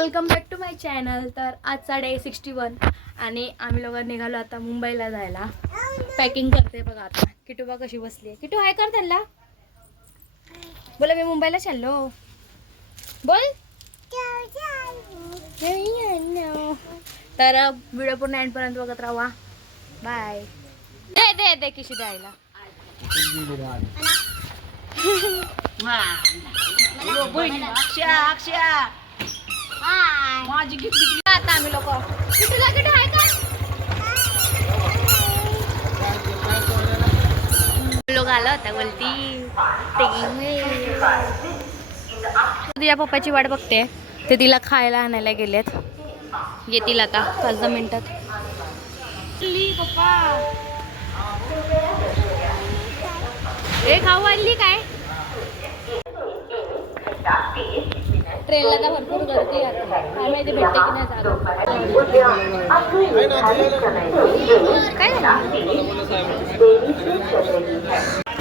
Welcome back to my channel. तर आजचा day 61 आणि आम्ही लोक निघालो आता मुंबईला जायला. पॅकिंग करते बघा आता. किटू बा कशी बसली आहे. किटू हाय कर त्यांना. बोला मी मुंबईला चाललो. बोल. तर व्हिडिओ पूर्ण एंडपर्यंत बघत राहा. बाय. दे दे दे किशी द्यायला. माझी घेतली आता आम्ही लोक. लोक आला होता बोलती तुझ्या पप्पाची वाट बघते. ते तिला खायला आणायला गेलेत. येतील आता 5-10 मिनिटात. पप्पा हे खाऊ आणली काय. ट्रेनला तर भरपूर गर्दी आहे. काय माहिती भेटते की नाही काय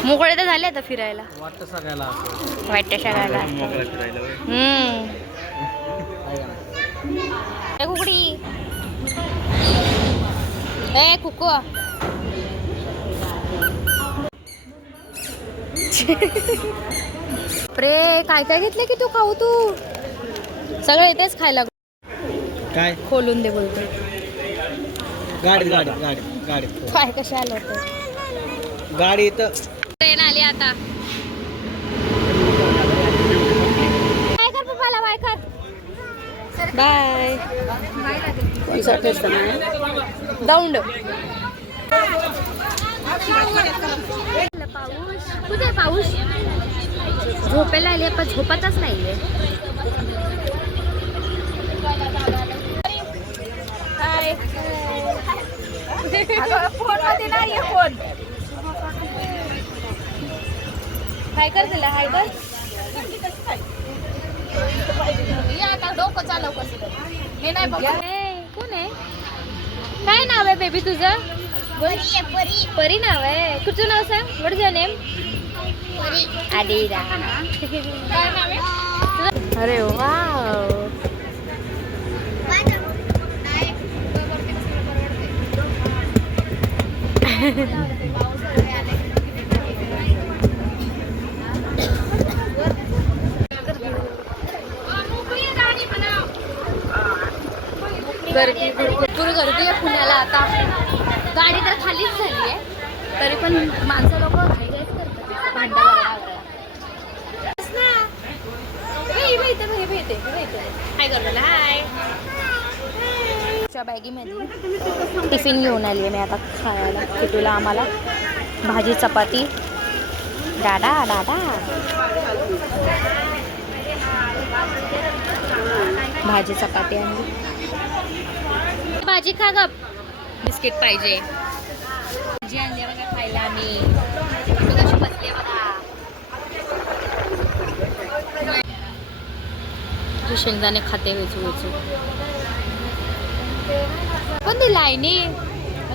मोकळे तर झाले आता फिरायला. वाटतं सगळ्याला कुकडी ए कुको प्रे काय काय घेतले की तू खाऊ. तू सगळं इथेच खायला काय खोलून दे बोलतो. गाडी गाडी गाडी गाडी काय कशा आलं होतं. गाडी इथं ट्रेन आली आता. काय कर पप्पाला बाय कर. बाय दौंड. पाऊस कुठे पाऊस झोपेला आली पण झोपतच नाहीये. फोन हाय कर तिला. हाय कर. आता डोकं चालव कसं मी नाही बघ. कोण आहे. काय नाव आहे बेबी तुझं. परी. परी नाव आहे. तुझं नाव सांग. What is your name. Adira. काय नाव आहे. अरे वाव. गर्दी भरपूर गर्दी आहे पुण्याला आता. गाडी तर खालीच झाली आहे तरी पण माणसं लोक घाईघाईच करतात. भांडा हाय करतो. हाय. बॅगीमध्ये टिफिन घेऊन आली आहे मी आता खायला. किटूला आम्हाला भाजी चपाती. दादा दादा भाजी चपाती आणली. भाजी खा गप. बिस्किट पाहिजे. भाजी आणली बघा खायला आम्ही. कशी बसले बघा. शेंगदाणे खाते वेचू वेचू. कोण दिला आईने.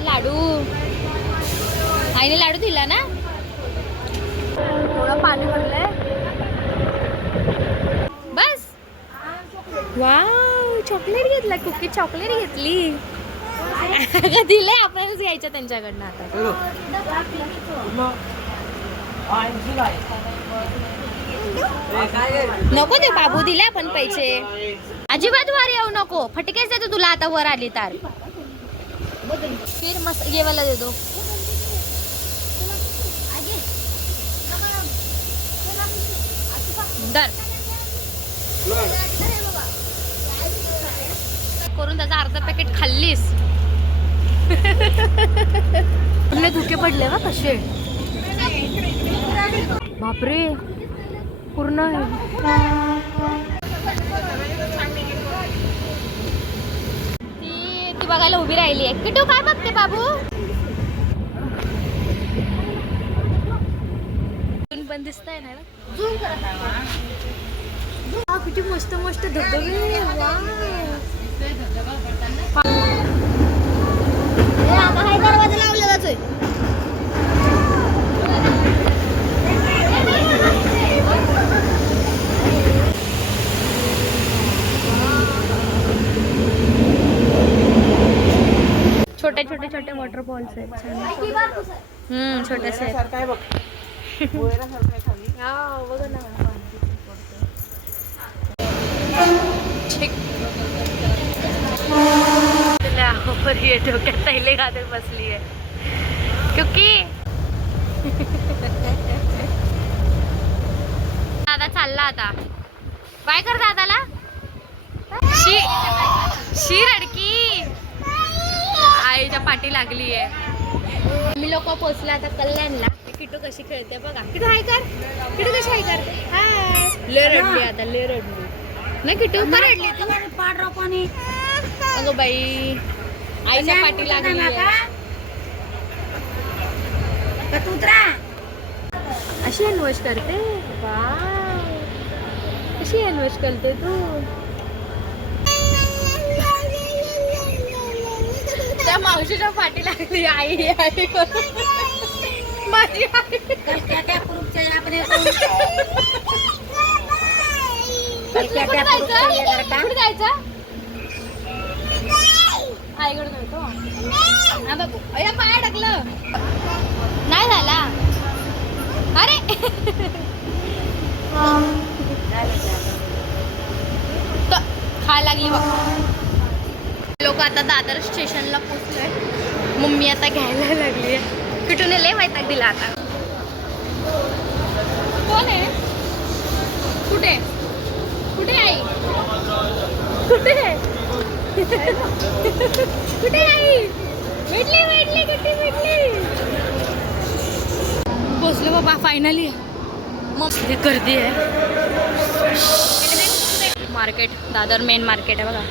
लाडू. आईने लाडू दिला ना. थोडं पाणी भरलंय बस. वाव चॉकलेट घेतला. कुकी चॉकलेट घेतली. दिले आपल्यालाच घ्यायचं त्यांच्याकडनं आता. नको ते बाबू दिले आपण पैसे. अजिबात वर येऊ नको. फटकेच देतो तुला आता वर आली तर. फिर मस्त ये वाला दे दो. दर करून त्याचा अर्धा पॅकेट खाल्लीस. तुला धुके पडले का कसे. बापरे पूर्ण. ती बघायला उभी राहिली आहे. किटू काय बघते बाबू. पण दिसतंय ना. किती मस्त मस्त धबधबे. आता दरवाजा लावला जातोय. वॉटरफॉल्स आहेत छान. छोटेसे आहेत. सारखं आहे बघ. बोयरासारखं आहे खाली. हा बघा ना. ये डोक्यात तैले घालत बसली आहे क्योंकि दादा चालला आता. बाय कर दादाला. शी रडकी आईच्या पाठी लागली आहे. आम्ही लोक पोचले आता कल्याणला. किटू कशी खेळते बघा. किटू हाय कर. किटू कशी हाय करते. हाय. ले रडली आता. ले रडली नाही किटू का रडली तू. अगं बाई आईच्या पाठी लागली आहे. अशी अनवश करते. कशी अनवश करते तू. त्या मावशीच्या पाठी लागली. आई आई माझी आई. कुठे जायचं. आईकडे जायचो. हा बाबू अया पाय टाकलं नाही झाला. अरे खायला लागली बघ. लोक आता दादर स्टेशनला पोचलोय. मम्मी आता घ्यायला लागली आहे. कुठून लय वैताग दिला आता. कोण आहे. कुठे कुठे आई. कुठे कुठे आई. भेटली भेटली कुठे भेटली. पोचलो बाबा फायनली. मग गर्दी आहे. मार्केट दादर मेन मार्केट आहे बघा.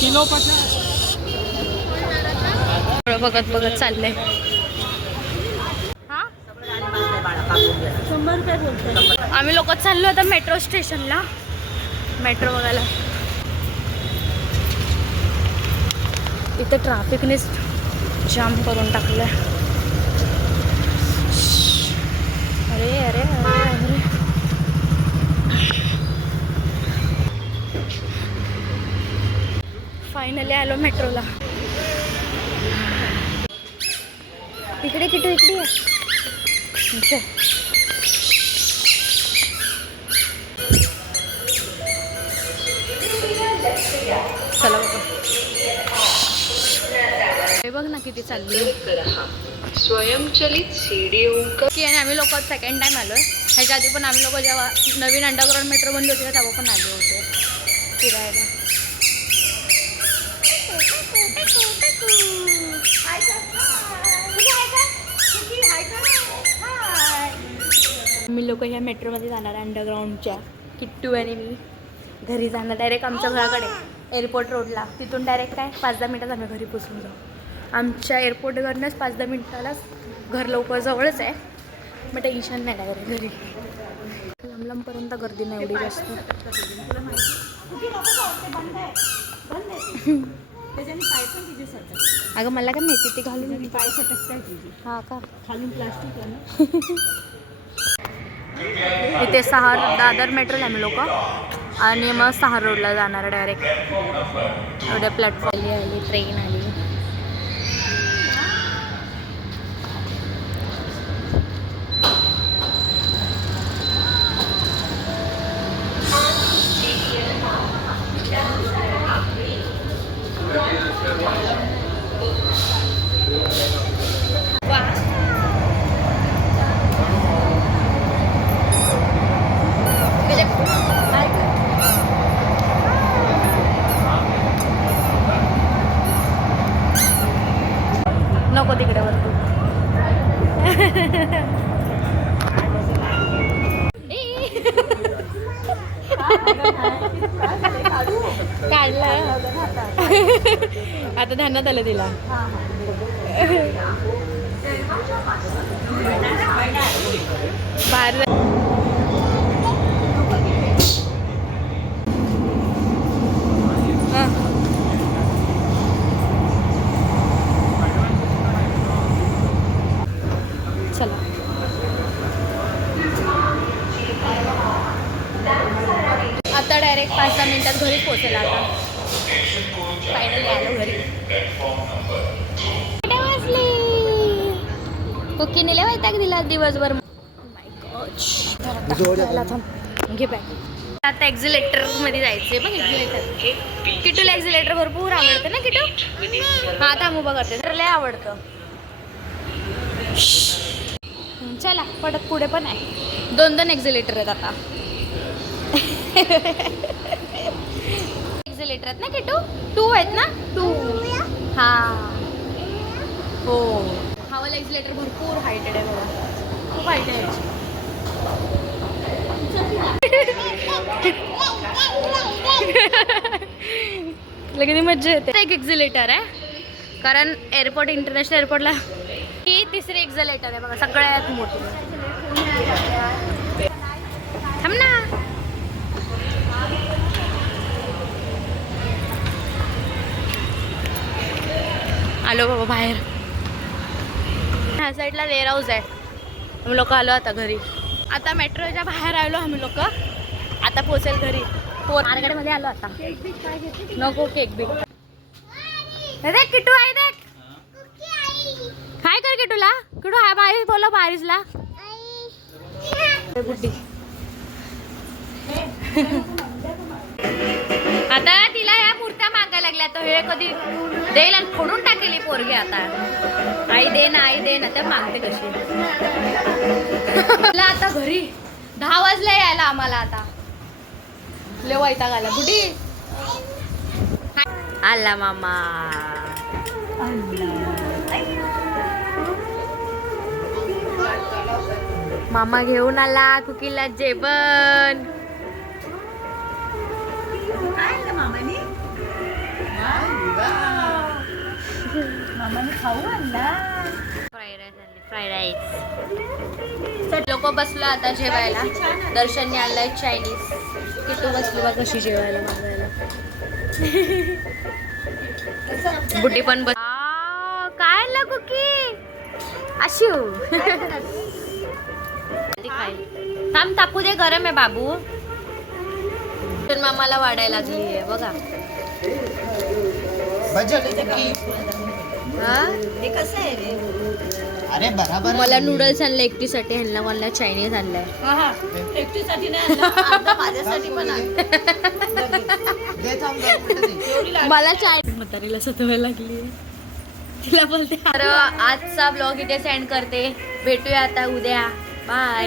किलो 50. बघत बघत चाललंय. हा आम्ही लोक चाललो आता मेट्रो स्टेशनला. मेट्रो बघायला. इथं ट्रॅफिकने जाम करून टाकलंय. अरे अरे अरे अरे. फायनली आलो मेट्रोला. इकडे किती इकडे इथे. चला बघा. हे बघ ना किती चालली. स्वयंचलित सीडीओं की आणि आम्ही लोक सेकंड टाइम आलोय. ह्याच्या आधी पण आम्ही लोक जेव्हा नवीन अंडरग्राऊंड मेट्रो बनली होती तेव्हा पण आलो होते फिरायला. आम्ही लोक ह्या मेट्रोमध्ये जाणार आहे अंडरग्राऊंडच्या. किट्टू आणि मी घरी जाणार डायरेक्ट आमच्या घराकडे एअरपोर्ट रोडला. तिथून डायरेक्ट काय 5-10 मिनटात आम्ही घरी पोचून जाऊ. आमच्या एअरपोर्टवरनंच 5-10 मिनटालाच घर लवकर जवळच आहे. मग टेन्शन नाही डायरेक्ट घरी. लांब लांबपर्यंत गर्दी नाही एवढी जास्त. अगं मला काय माहिती ते घालून पाय सटकताय. हा का खालून प्लास्टिक. इथे दादर मेट्रोला आम्ही लोक आणि मग 6 रोडला जाणार डायरेक्ट. एवढ्या प्लॅटफॉर्म आली ट्रेन आली. नको तिकडे वरती. काढला आता ध्यानात आलं तिला. बाहेर चला. आता डायरेक्ट 5-10 मिनिटात घरी पोहोचेल. आता फायनली आलो घरी. कुठे बसली कुकीने लय वैताग दिला दिवसभर. घे बॅग. आता एक्झिलेटर मध्ये जायचंय बघ. एक्झिलेटर किटूला एक्झिलेटर भरपूर आवडतं ना किटू. हा थांब उभा करते. तर लय आवडतं. चला पडत पुढे पण आहे. 2 एक्झिलेटर आहेत आता. एक्झिलेटर आहेत ना किटू. 2 आहेत ना. 2 हा हो. हा वाला एक्झिलेटर भरपूर हायटेड आहे बघा. खूप हायट आहे. लगेच मज्जा येते. एक एक्झिलेटर आहे कारण एअरपोर्ट इंटरनॅशनल एअरपोर्टला ही 3री एक्झिलेटर आहे बघा. सगळ्यात मोठी. थांब ना. आलो बाबा बाहेर. ह्या साईडला वेअर हाऊस आहे. आम्ही लोक आलो आता घरी. आता मेट्रोच्या बाहेर आलो आम्ही लोक. आता पोहोचेल घरी. मार्केटमध्ये आलो आता. नको केक बिक. देख किटू आहे. देख काय कर किटूला. किटू हा बाहेर बोलो बाहेरला. आता तिला ह्या मूर्त्या मागायला लागल्या. तर हे कधी देईल आणि फोडून टाकेली पोरगी. आता आई दे ना आई दे ना. तर मागते कशी. आता घरी 10 वाजले यायला आम्हाला. आता लय वैताग आला. बुडी आला मामा. मामा घेऊन आला कुकीला जेवण. मामाने खाऊ आणला. फ्राईड राईस आणले. Fried rice. लोक बसलो आता जेवायला. दर्शनने आणलाय चायनीज. किटू बसली बा कशी जेवायला मागायला. बुटी पण बस. काय आणलं कुकी. अशू थांब तापू दे. गरम आहे बाबू. मामाला वाढायला लागली आहे बघा. हे कसं आहे रे. अरे बराबर. मला नूडल्स आणले एकटीसाठी. ह्यांना मला चायनीज आणलंय. एकटीसाठी नाही आणलं. माझ्यासाठी पण मला चायनीज. म्हातारीला सतवायला लागली. तिला बोलते. तर आजचा ब्लॉग इथे सेंड करते. भेटूया आता उद्या. बाय.